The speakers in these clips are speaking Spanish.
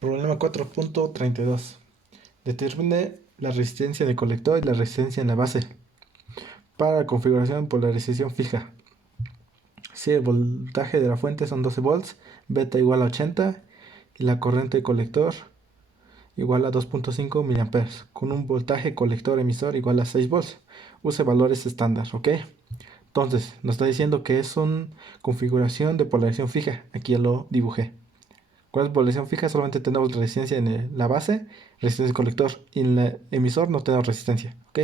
Problema 4.32. Determine la resistencia de colector y la resistencia en la base para la configuración de polarización fija. Si el voltaje de la fuente son 12 volts, beta igual a 80 y la corriente de colector igual a 2.5 mA con un voltaje colector emisor igual a 6 volts. Use valores estándar, ¿ok? Entonces, nos está diciendo que es una configuración de polarización fija. Aquí ya lo dibujé. ¿Cuál es polarización fija? Solamente tenemos resistencia en la base, resistencia del colector. Y en el emisor no tenemos resistencia, ¿ok?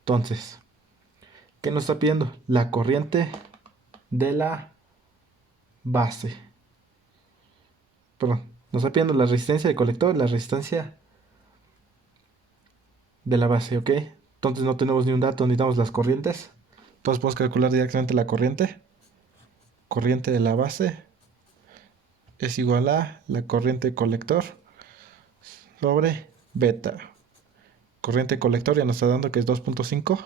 Entonces, ¿qué nos está pidiendo? La corriente de la base. Perdón, nos está pidiendo la resistencia del colector, la resistencia de la base, ¿ok? Entonces no tenemos ni un dato, necesitamos las corrientes. Entonces podemos calcular directamente la corriente. Corriente de la base es igual a la corriente colector sobre beta. Corriente colector ya nos está dando que es 2.5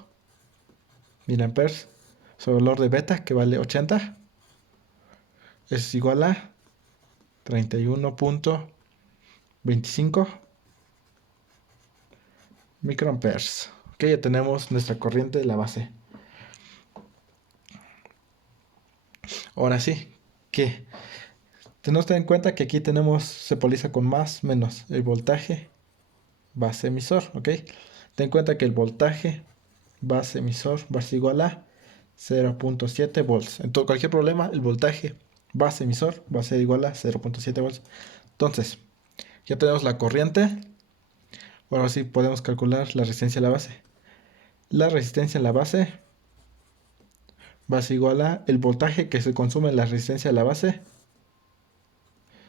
miliamperes sobre el valor de beta que vale 80 es igual a 31.25 microamperes. Ok, ya tenemos nuestra corriente de la base. Ahora sí, que tenemos que tener en cuenta que aquí tenemos, se polariza con más menos el voltaje base emisor, ok. Ten en cuenta que el voltaje base emisor va a ser igual a 0.7 volts. En todo, cualquier problema, el voltaje base emisor va a ser igual a 0.7 volts. Entonces, ya tenemos la corriente. Ahora sí podemos calcular la resistencia a la base. La resistencia a la base va a ser igual a el voltaje que se consume en la resistencia a la base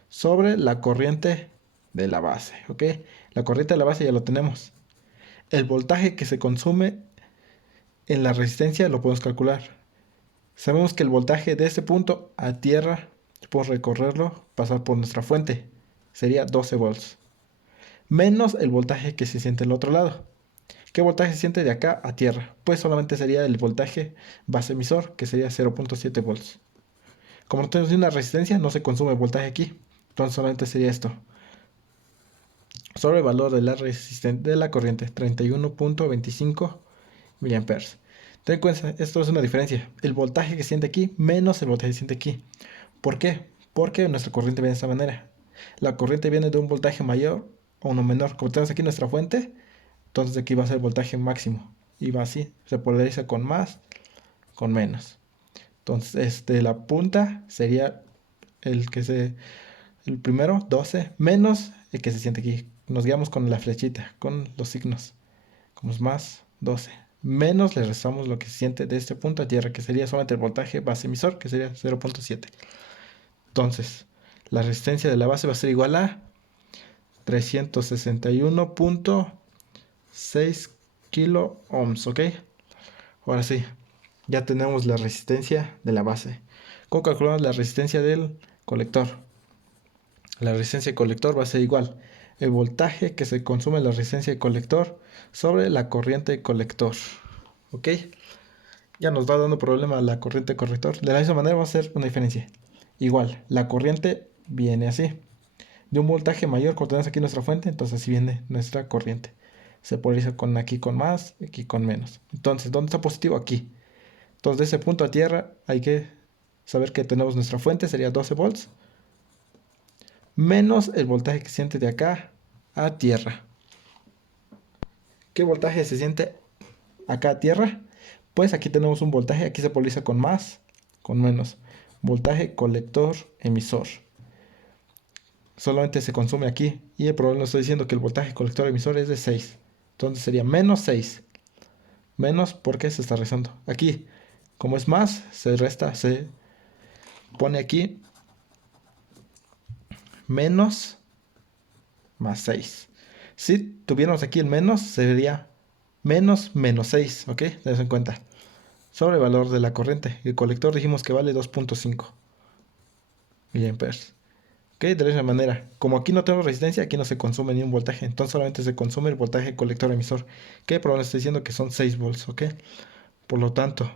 sobre la corriente de la base, ¿ok? La corriente de la base ya lo tenemos. El voltaje que se consume en la resistencia lo podemos calcular. Sabemos que el voltaje de este punto a tierra, por recorrerlo, pasar por nuestra fuente, sería 12 volts. Menos el voltaje que se siente del otro lado. ¿Qué voltaje se siente de acá a tierra? Pues solamente sería el voltaje base emisor, que sería 0.7 volts. Como no tenemos ni una resistencia, no se consume voltaje aquí. Entonces solamente sería esto. Sobre el valor de la resistencia de la corriente, 31.25 miliamperes. Ten en cuenta, esto es una diferencia. El voltaje que siente aquí menos el voltaje que siente aquí. ¿Por qué? Porque nuestra corriente viene de esta manera. La corriente viene de un voltaje mayor o uno menor. Como tenemos aquí nuestra fuente, entonces aquí va a ser el voltaje máximo. Y va así. Se polariza con más, con menos. Entonces, la punta sería el que se. El primero, 12, menos el que se siente aquí. Nos guiamos con la flechita, con los signos. Como es más, 12. Menos le restamos lo que se siente de este punto a tierra, que sería solamente el voltaje base emisor, que sería 0.7. Entonces, la resistencia de la base va a ser igual a 361.6 kilo ohms, ¿ok? Ahora sí, ya tenemos la resistencia de la base. ¿Cómo calculamos la resistencia del colector? La resistencia del colector va a ser igual el voltaje que se consume en la resistencia del colector sobre la corriente colector, ¿ok? Ya nos va dando problema la corriente colector. De la misma manera vamos a hacer una diferencia. Igual, la corriente viene así. De un voltaje mayor, como tenemos aquí nuestra fuente, entonces así viene nuestra corriente. Se polariza con aquí con más, aquí con menos. Entonces, ¿dónde está positivo? Aquí. Entonces, de ese punto a tierra hay que saber que tenemos nuestra fuente, sería 12 volts, menos el voltaje que se siente de acá a tierra. ¿Qué voltaje se siente acá a tierra? Pues aquí tenemos un voltaje, aquí se polariza con más, con menos. Voltaje colector emisor. Solamente se consume aquí. Y el problema estoy diciendo que el voltaje colector emisor es de 6. Entonces sería menos 6. Menos porque se está rezando. Aquí, como es más, se resta, se pone aquí menos más 6. Si tuviéramos aquí el menos, sería menos menos 6, ¿ok? Tened en cuenta. Sobre el valor de la corriente. El colector dijimos que vale 2.5 miliamperes. ¿Ok? De la misma manera. Como aquí no tenemos resistencia, aquí no se consume ni un voltaje. Entonces solamente se consume el voltaje colector emisor. Que probablemente estoy diciendo que son 6 volts, ¿ok? Por lo tanto,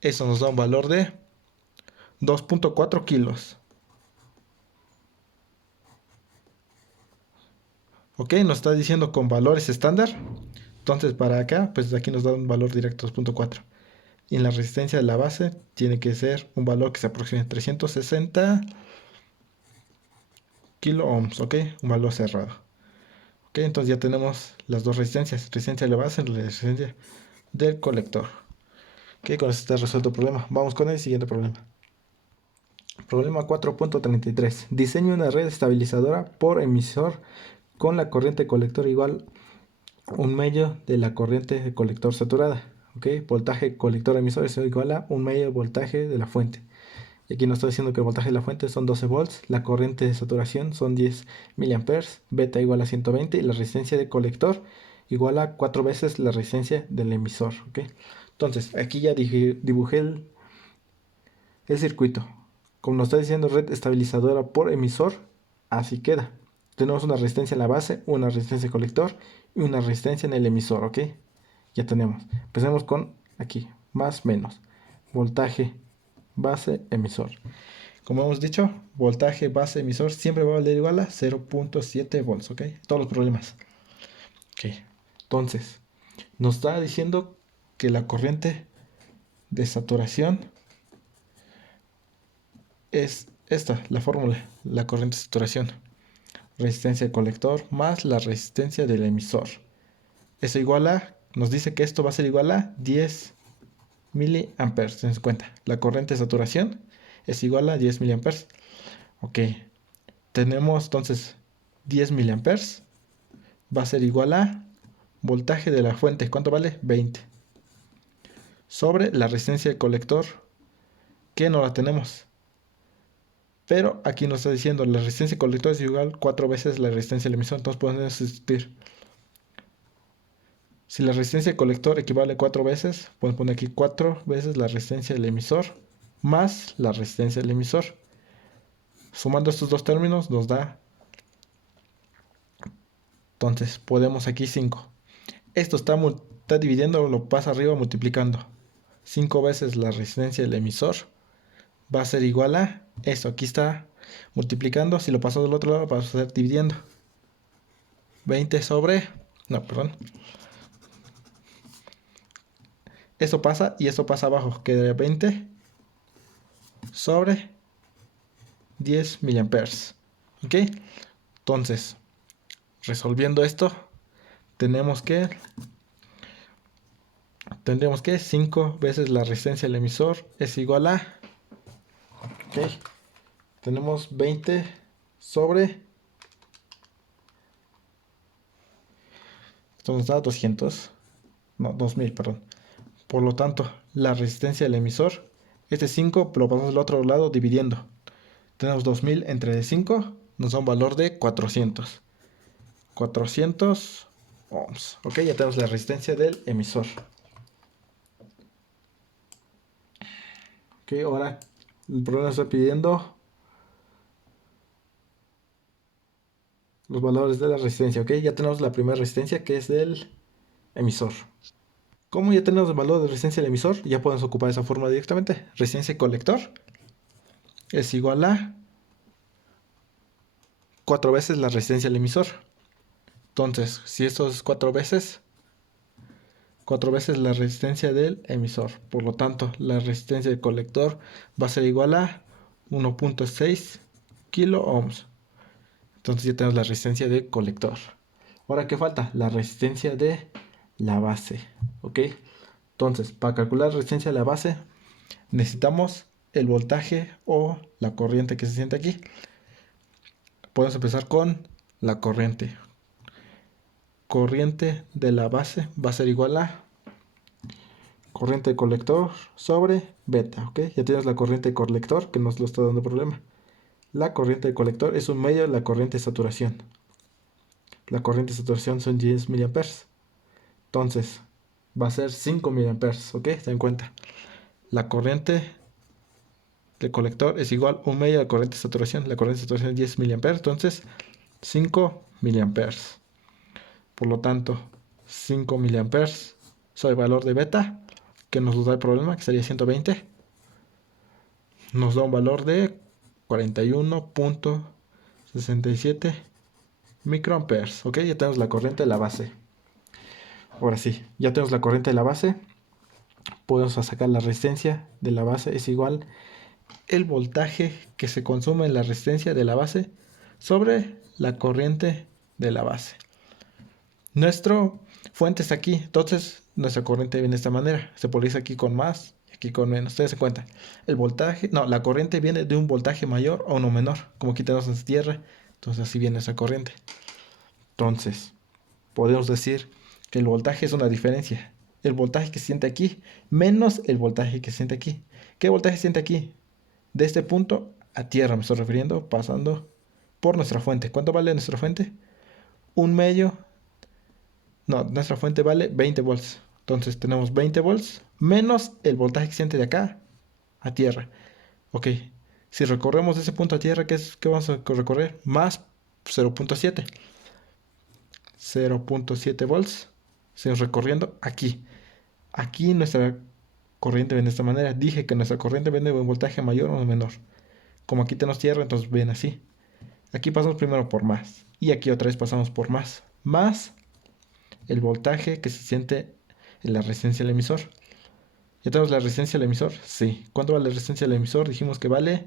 eso nos da un valor de 2.4 kilos. Ok, nos está diciendo con valores estándar. Entonces para acá, pues aquí nos da un valor directo 2.4. Y en la resistencia de la base tiene que ser un valor que se aproxime a 360 kilo ohms, ok, un valor cerrado. Ok, entonces ya tenemos las dos resistencias, resistencia de la base y la resistencia del colector. Ok, con eso está resuelto el problema. Vamos con el siguiente problema. Problema 4.33. Diseño una red estabilizadora por emisor con la corriente colector igual un medio de la corriente de colector saturada. Ok, voltaje colector emisor es igual a un medio voltaje de la fuente. Y aquí nos está diciendo que el voltaje de la fuente son 12 volts, la corriente de saturación son 10 miliamperes, beta igual a 120 y la resistencia de colector igual a 4 veces la resistencia del emisor. ¿Ok? Entonces, aquí ya dibujé el circuito. Como nos está diciendo red estabilizadora por emisor, así queda. Tenemos una resistencia en la base, una resistencia colector y una resistencia en el emisor. ¿Ok? Ya tenemos. Empecemos con aquí, más menos. Voltaje base emisor. Como hemos dicho, voltaje base emisor siempre va a valer igual a 0.7 volts, ¿ok? Todos los problemas. Ok, entonces, nos está diciendo que la corriente de saturación es esta, la fórmula, la corriente de saturación. Resistencia del colector más la resistencia del emisor. Eso igual a, nos dice que esto va a ser igual a 10 miliamperes. Ten en cuenta, la corriente de saturación es igual a 10 miliamperes. Ok, tenemos entonces 10 miliamperes va a ser igual a voltaje de la fuente. ¿Cuánto vale? 20. Sobre la resistencia del colector, que no la tenemos. Pero aquí nos está diciendo la resistencia del colector es igual a 4 veces la resistencia del emisor. Entonces podemos sustituir. Si la resistencia del colector equivale a 4 veces, podemos poner aquí 4 veces la resistencia del emisor más la resistencia del emisor. Sumando estos dos términos nos da, entonces podemos aquí 5. Esto está dividiendo, lo pasa arriba multiplicando. 5 veces la resistencia del emisor va a ser igual a esto. Aquí está multiplicando. Si lo paso del otro lado, va a estar dividiendo. 20 sobre... No, perdón. Esto pasa y esto pasa abajo. Quedaría 20 sobre 10 miliamperes. ¿Ok? Entonces, resolviendo esto, tendremos que 5 veces la resistencia del emisor es igual a... ¿Ok? Tenemos 20 sobre... Esto nos da 200. No, 2000, perdón. Por lo tanto, la resistencia del emisor, este 5 lo pasamos al otro lado dividiendo. Tenemos 2000 entre 5, nos da un valor de 400. 400 ohms. Ok, ya tenemos la resistencia del emisor. Ok, ahora el problema está pidiendo los valores de la resistencia. Ok, ya tenemos la primera resistencia que es del emisor. Como ya tenemos el valor de resistencia del emisor, ya podemos ocupar esa fórmula directamente. Resistencia colector es igual a 4 veces la resistencia del emisor. Entonces, si esto es 4 veces la resistencia del emisor. Por lo tanto, la resistencia del colector va a ser igual a 1.6 kilo ohms. Entonces ya tenemos la resistencia del colector. Ahora, ¿qué falta? La resistencia de la base. ¿Ok? Entonces, para calcular la resistencia de la base, necesitamos el voltaje o la corriente que se siente aquí. Podemos empezar con la corriente. Corriente de la base va a ser igual a corriente de colector sobre beta, ¿ok? Ya tienes la corriente de colector que nos lo está dando problema. La corriente de colector es un medio de la corriente de saturación. La corriente de saturación son 10 miliamperes. Entonces, va a ser 5 miliamperes, ¿ok? Ten en cuenta. La corriente de colector es igual a un medio de la corriente de saturación. La corriente de saturación es 10 miliamperes, entonces 5 miliamperes. Por lo tanto, 5 miliamperes sobre el valor de beta, que nos da el problema, que sería 120, nos da un valor de 41.67 microamperes. Ok, ya tenemos la corriente de la base. Ahora sí, ya tenemos la corriente de la base. Podemos sacar la resistencia de la base. Es igual el voltaje que se consume en la resistencia de la base sobre la corriente de la base. Nuestra fuente está aquí, entonces nuestra corriente viene de esta manera. Se polariza aquí con más y aquí con menos. Ustedes se cuenta. El voltaje, no, la corriente viene de un voltaje mayor a uno menor. Como aquí tenemos en tierra, entonces así viene esa corriente. Entonces, podemos decir que el voltaje es una diferencia. El voltaje que se siente aquí menos el voltaje que se siente aquí. ¿Qué voltaje se siente aquí? De este punto a tierra me estoy refiriendo, pasando por nuestra fuente. ¿Cuánto vale nuestra fuente? Un medio. No, nuestra fuente vale 20 volts. Entonces tenemos 20 volts menos el voltaje que se siente de acá a tierra. Ok, si recorremos de ese punto a tierra, ¿qué vamos a recorrer? Más 0.7. 0.7 volts. Seguimos recorriendo aquí. Aquí nuestra corriente viene de esta manera. Dije que nuestra corriente viene de un voltaje mayor o menor. Como aquí tenemos tierra, entonces viene así. Aquí pasamos primero por más. Y aquí otra vez pasamos por más. Más el voltaje que se siente en la resistencia del emisor. ¿Ya tenemos la resistencia del emisor? Sí. ¿Cuánto vale la resistencia del emisor? Dijimos que vale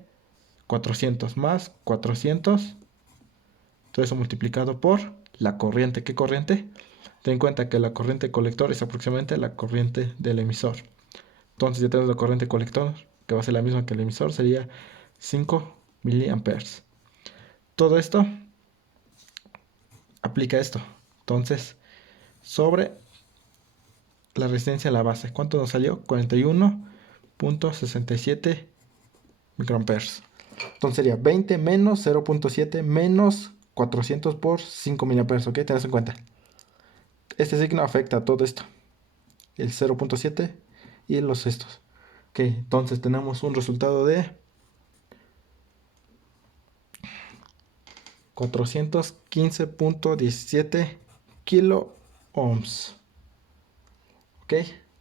400 más 400. Todo eso multiplicado por la corriente. ¿Qué corriente? Ten en cuenta que la corriente colector es aproximadamente la corriente del emisor. Entonces ya tenemos la corriente colector, que va a ser la misma que el emisor, sería 5 miliamperes. Todo esto aplica esto. Entonces, sobre la resistencia a la base, ¿cuánto nos salió? 41.67 microamperes. Entonces sería 20 menos 0.7 menos 400 por 5 miliamperes, ¿ok? Tenés en cuenta. Este signo afecta a todo esto. El 0.7 y los estos. Ok, entonces tenemos un resultado de 415.17 kilo ohms. Ok,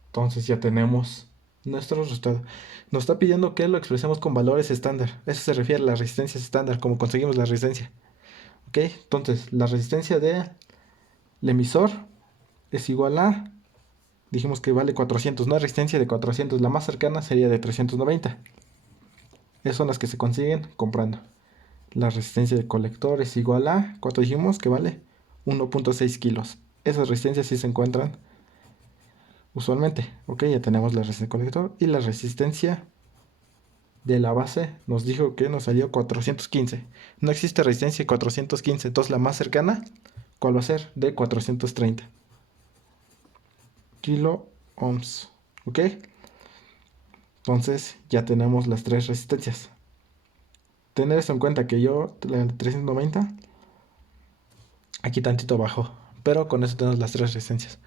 entonces ya tenemos nuestro resultado. Nos está pidiendo que lo expresemos con valores estándar. Eso se refiere a las resistencias estándar, como conseguimos la resistencia. Ok, entonces la resistencia del emisor es igual a, dijimos que vale 400, una resistencia de 400, la más cercana sería de 390. Esas son las que se consiguen comprando. La resistencia del colector es igual a, ¿cuánto dijimos que vale? 1.6 kilos. Esas resistencias sí se encuentran usualmente. Ok, ya tenemos la resistencia del colector y la resistencia de la base nos dijo que nos salió 415. No existe resistencia de 415, entonces la más cercana, ¿cuál va a ser? De 430 kilo ohms. Ok, entonces ya tenemos las tres resistencias. Tener eso en cuenta que yo, la 390, aquí tantito abajo, pero con eso tenemos las tres resistencias.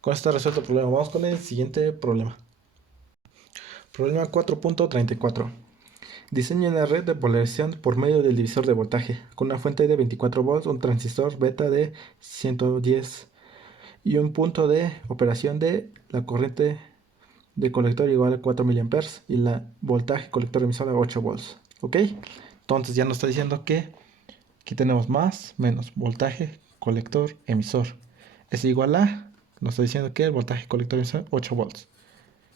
Con esto está resuelto el problema. Vamos con el siguiente problema. Problema 4.34. Diseña una red de polarización por medio del divisor de voltaje, con una fuente de 24 volts, un transistor beta de 110 y un punto de operación de la corriente de colector igual a 4 mA y la voltaje colector emisor a 8 volts. ¿Ok? Entonces ya nos está diciendo que aquí tenemos más, menos, voltaje colector emisor. Es igual a, nos está diciendo que el voltaje colector emisor 8 volts.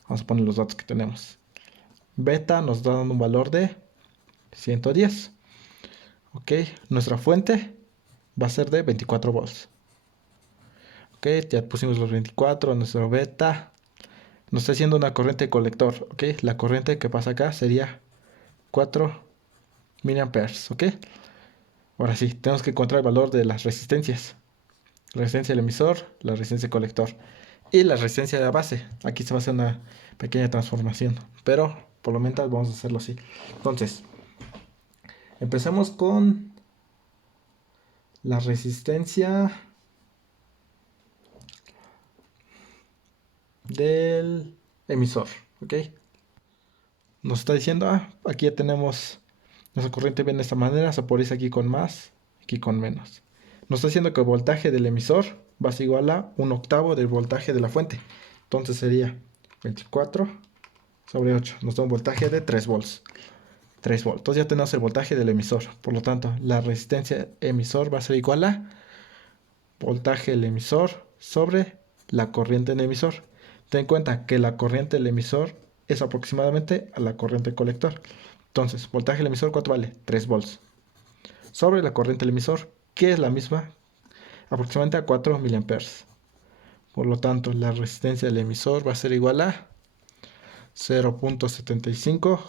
Vamos a poner los datos que tenemos. Beta nos está dando un valor de 110. Ok, nuestra fuente va a ser de 24 volts. Ok, ya pusimos los 24, nuestro beta. Nos está haciendo una corriente colector. Ok, la corriente que pasa acá sería 4 miliamperes. Ok, ahora sí, tenemos que encontrar el valor de las resistencias. La resistencia del emisor, la resistencia del colector y la resistencia de la base. Aquí se va a hacer una pequeña transformación, pero por lo menos vamos a hacerlo así. Entonces, empecemos con la resistencia del emisor. ¿Ok? Nos está diciendo, aquí ya tenemos nuestra corriente viene de esta manera, se polariza aquí con más, aquí con menos. Nos está diciendo que el voltaje del emisor va a ser igual a un octavo del voltaje de la fuente. Entonces sería 24 sobre 8. Nos da un voltaje de 3 volts. 3 volts. Entonces ya tenemos el voltaje del emisor. Por lo tanto, la resistencia emisor va a ser igual a voltaje del emisor sobre la corriente del emisor. Ten en cuenta que la corriente del emisor es aproximadamente a la corriente del colector. Entonces, voltaje del emisor, ¿cuánto vale? 3 volts. Sobre la corriente del emisor, que es la misma, aproximadamente a 4 miliamperes. Por lo tanto, la resistencia del emisor va a ser igual a 0.75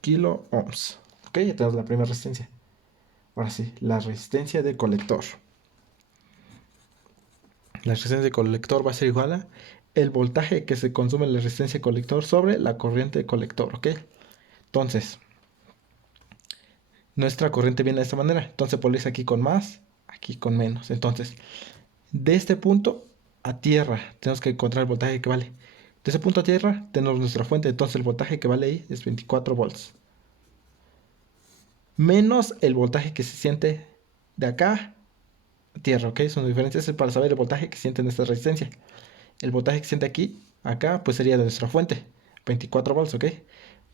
kilo ohms. Ok, ya tenemos la primera resistencia. Ahora sí, la resistencia de colector. La resistencia de colector va a ser igual a el voltaje que se consume en la resistencia de colector sobre la corriente de colector, ¿ok? Entonces, nuestra corriente viene de esta manera. Entonces, polarizar aquí con más, aquí con menos. Entonces, de este punto a tierra, tenemos que encontrar el voltaje que vale. De ese punto a tierra, tenemos nuestra fuente. Entonces, el voltaje que vale ahí es 24 volts. Menos el voltaje que se siente de acá a tierra, ¿ok? Son diferencias para saber el voltaje que siente en esta resistencia. El voltaje que siente aquí, acá, pues sería de nuestra fuente, 24 volts, ¿ok?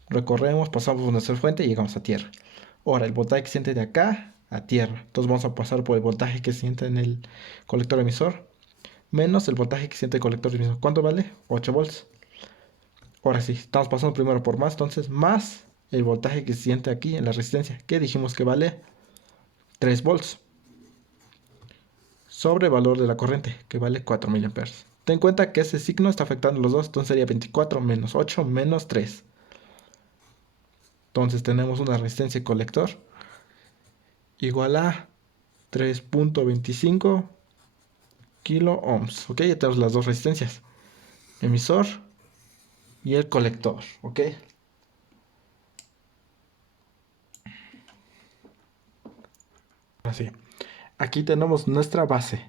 Recorremos, pasamos por nuestra fuente y llegamos a tierra. Ahora, el voltaje que siente de acá a tierra. Entonces vamos a pasar por el voltaje que siente en el colector emisor, menos el voltaje que siente el colector emisor. ¿Cuánto vale? 8 volts. Ahora sí, estamos pasando primero por más, entonces más el voltaje que se siente aquí en la resistencia, que dijimos que vale 3 volts, sobre el valor de la corriente, que vale 4 miliamperes. Ten en cuenta que ese signo está afectando los dos, entonces sería 24 menos 8 menos 3. Entonces tenemos una resistencia colector igual a 3.25 kilo ohms. Ok, ya tenemos las dos resistencias, emisor y el colector. Ok, así. Aquí tenemos nuestra base.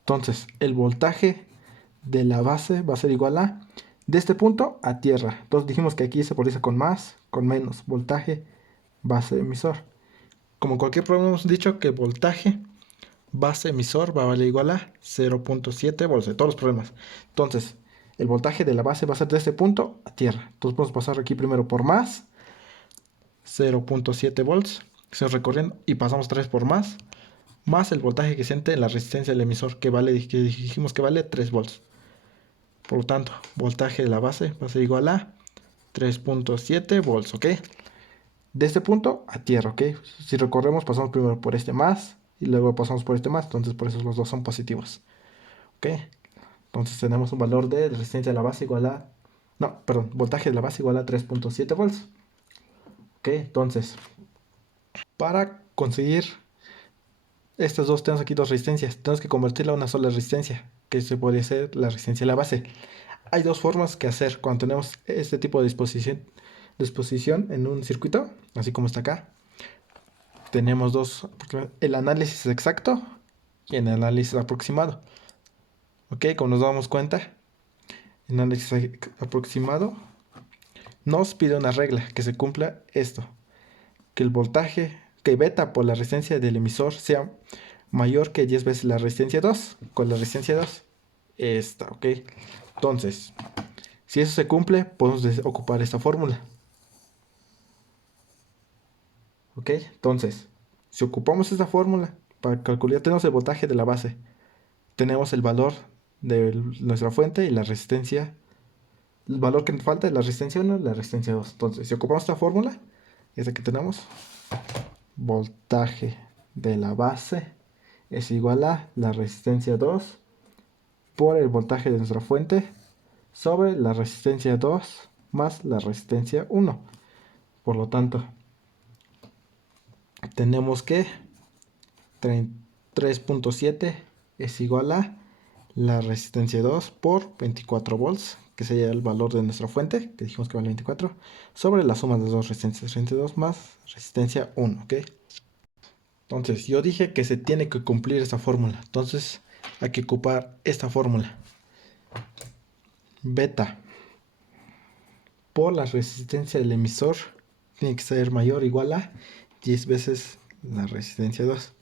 Entonces, el voltaje de la base va a ser igual a de este punto a tierra. Entonces dijimos que aquí se polariza con más, con menos. Voltaje, base, emisor. Como cualquier problema hemos dicho que voltaje, base, emisor va a valer igual a 0.7 volts de todos los problemas. Entonces, el voltaje de la base va a ser de este punto a tierra. Entonces vamos a pasar aquí primero por más, 0.7 volts. Se recorriendo y pasamos 3 por más el voltaje que siente la resistencia del emisor, que vale, que dijimos que vale 3 volts. Por lo tanto, voltaje de la base va a ser igual a 3.7 volts, ¿ok? De este punto a tierra, ¿ok? Si recorremos, pasamos primero por este más y luego pasamos por este más, entonces por eso los dos son positivos, ¿ok? Entonces tenemos un valor de resistencia de la base igual a... No, perdón, voltaje de la base igual a 3.7 volts, ¿ok? Entonces, para conseguir estas dos, tenemos aquí dos resistencias, tenemos que convertirla a una sola resistencia, que se podría ser la resistencia de la base. Hay dos formas que hacer cuando tenemos este tipo de disposición en un circuito, así como está acá. Tenemos dos, el análisis exacto y el análisis aproximado. Ok, como nos damos cuenta, el análisis aproximado nos pide una regla, que se cumpla esto, que el voltaje, que beta por la resistencia del emisor sea mayor que 10 veces la resistencia 2, con la resistencia 2, esta, ok. Entonces, si eso se cumple, podemos ocupar esta fórmula. Ok, entonces, si ocupamos esta fórmula para calcular, tenemos el voltaje de la base, tenemos el valor de nuestra fuente y la resistencia, el valor que nos falta es la resistencia 1 y la resistencia 2. Entonces, si ocupamos esta fórmula, esta que tenemos, voltaje de la base es igual a la resistencia 2 por el voltaje de nuestra fuente sobre la resistencia 2 más la resistencia 1. Por lo tanto, tenemos que 3.7 es igual a la resistencia 2 por 24 volts, que sería el valor de nuestra fuente, que dijimos que vale 24, sobre la suma de las dos resistencias, resistencia 2 más resistencia 1, ¿ok? Entonces, yo dije que se tiene que cumplir esta fórmula, entonces hay que ocupar esta fórmula. Beta por la resistencia del emisor tiene que ser mayor o igual a 10 veces la resistencia 2.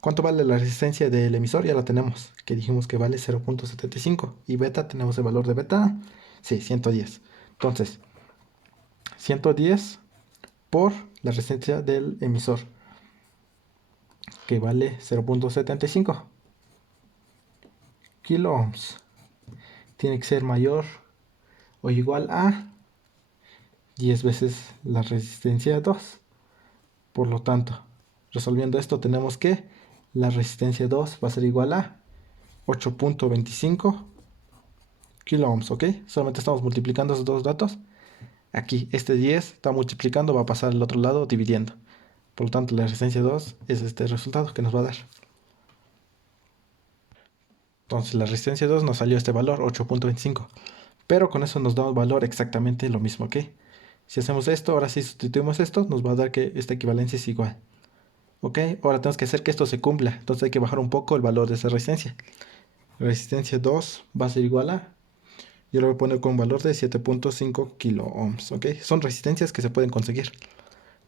¿Cuánto vale la resistencia del emisor? Ya la tenemos, que dijimos que vale 0.75. Y beta, tenemos el valor de beta, sí, 110. Entonces, 110 por la resistencia del emisor, que vale 0.75 kilo ohms. Tiene que ser mayor o igual a 10 veces la resistencia 2. Por lo tanto, resolviendo esto tenemos que la resistencia 2 va a ser igual a 8.25 kilo ohms, ¿ok? Solamente estamos multiplicando esos dos datos. Aquí, este 10 está multiplicando, va a pasar al otro lado dividiendo. Por lo tanto, la resistencia 2 es este resultado que nos va a dar. Entonces, la resistencia 2 nos salió este valor, 8.25. Pero con eso nos da un valor exactamente lo mismo, ¿ok? Si hacemos esto, ahora sí sustituimos esto, nos va a dar que esta equivalencia es igual. ¿Ok? Ahora tenemos que hacer que esto se cumpla. Entonces hay que bajar un poco el valor de esa resistencia. Resistencia 2 va a ser igual a... Yo lo voy a poner con un valor de 7.5 kilo ohms. ¿Ok? Son resistencias que se pueden conseguir.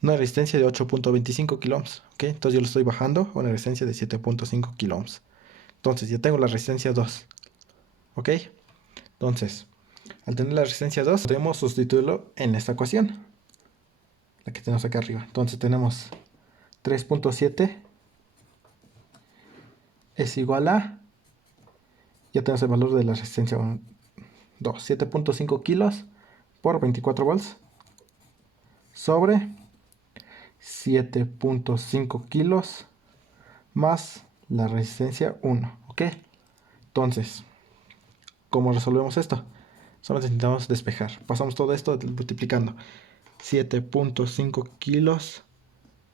Una resistencia de 8.25 kilo ohms. ¿Ok? Entonces yo lo estoy bajando a una resistencia de 7.5 kilo ohms. Entonces ya tengo la resistencia 2. ¿Ok? Entonces, al tener la resistencia 2, podemos sustituirlo en esta ecuación. La que tenemos acá arriba. Entonces tenemos 3.7 es igual a... Ya tenemos el valor de la resistencia 2. 7.5 kilos por 24 volts sobre 7.5 kilos más la resistencia 1. ¿Ok? Entonces, ¿cómo resolvemos esto? Solo necesitamos despejar. Pasamos todo esto multiplicando. 7.5 kilos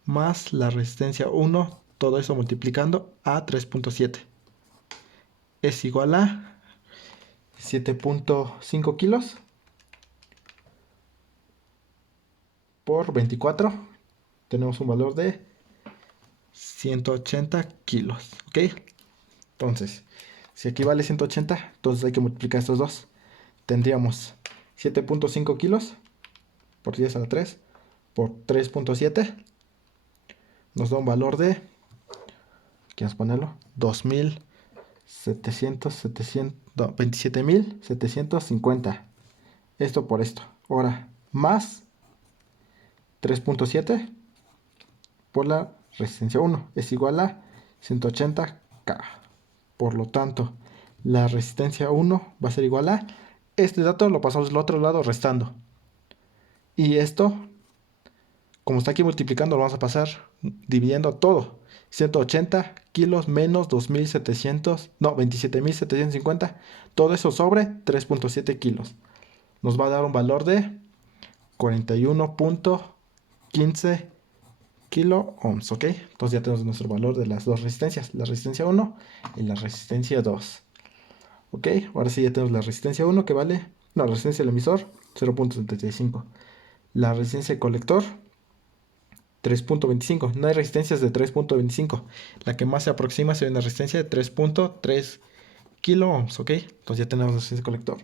más la resistencia 1. Todo eso multiplicando a 3.7. Es igual a 7.5 kilos por 24. Tenemos un valor de 180 kilos. ¿Ok? Entonces, si aquí vale 180, entonces hay que multiplicar estos dos. Tendríamos 7.5 kilos por 10 a la 3 por 3.7. Nos da un valor de, ¿quieres ponerlo? 27.750. Esto por esto. Ahora, más 3.7 por la resistencia 1 es igual a 180K. Por lo tanto, la resistencia 1 va a ser igual a... Este dato lo pasamos del otro lado restando. Y esto, como está aquí multiplicando, lo vamos a pasar dividiendo todo. 180 kilos menos 2.700, no, 27.750. Todo eso sobre 3.7 kilos. Nos va a dar un valor de 41.15 kilo ohms, ¿ok? Entonces ya tenemos nuestro valor de las dos resistencias, la resistencia 1 y la resistencia 2. ¿Ok? Ahora sí ya tenemos la resistencia 1 que vale, no, la resistencia del emisor 0.75. La resistencia del colector 3.25. No hay resistencias de 3.25. La que más se aproxima sería una resistencia de 3.3 kilo ohms, ¿ok? Entonces ya tenemos la resistencia del colector.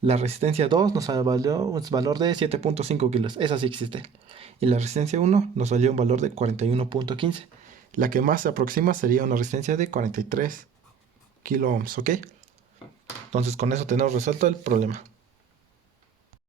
La resistencia 2 nos valió un valor de 7.5 kilos. Esa sí existe. Y la resistencia 1 nos valió un valor de 41.15. La que más se aproxima sería una resistencia de 43 kilo ohms, ¿ok? Entonces con eso tenemos resuelto el problema.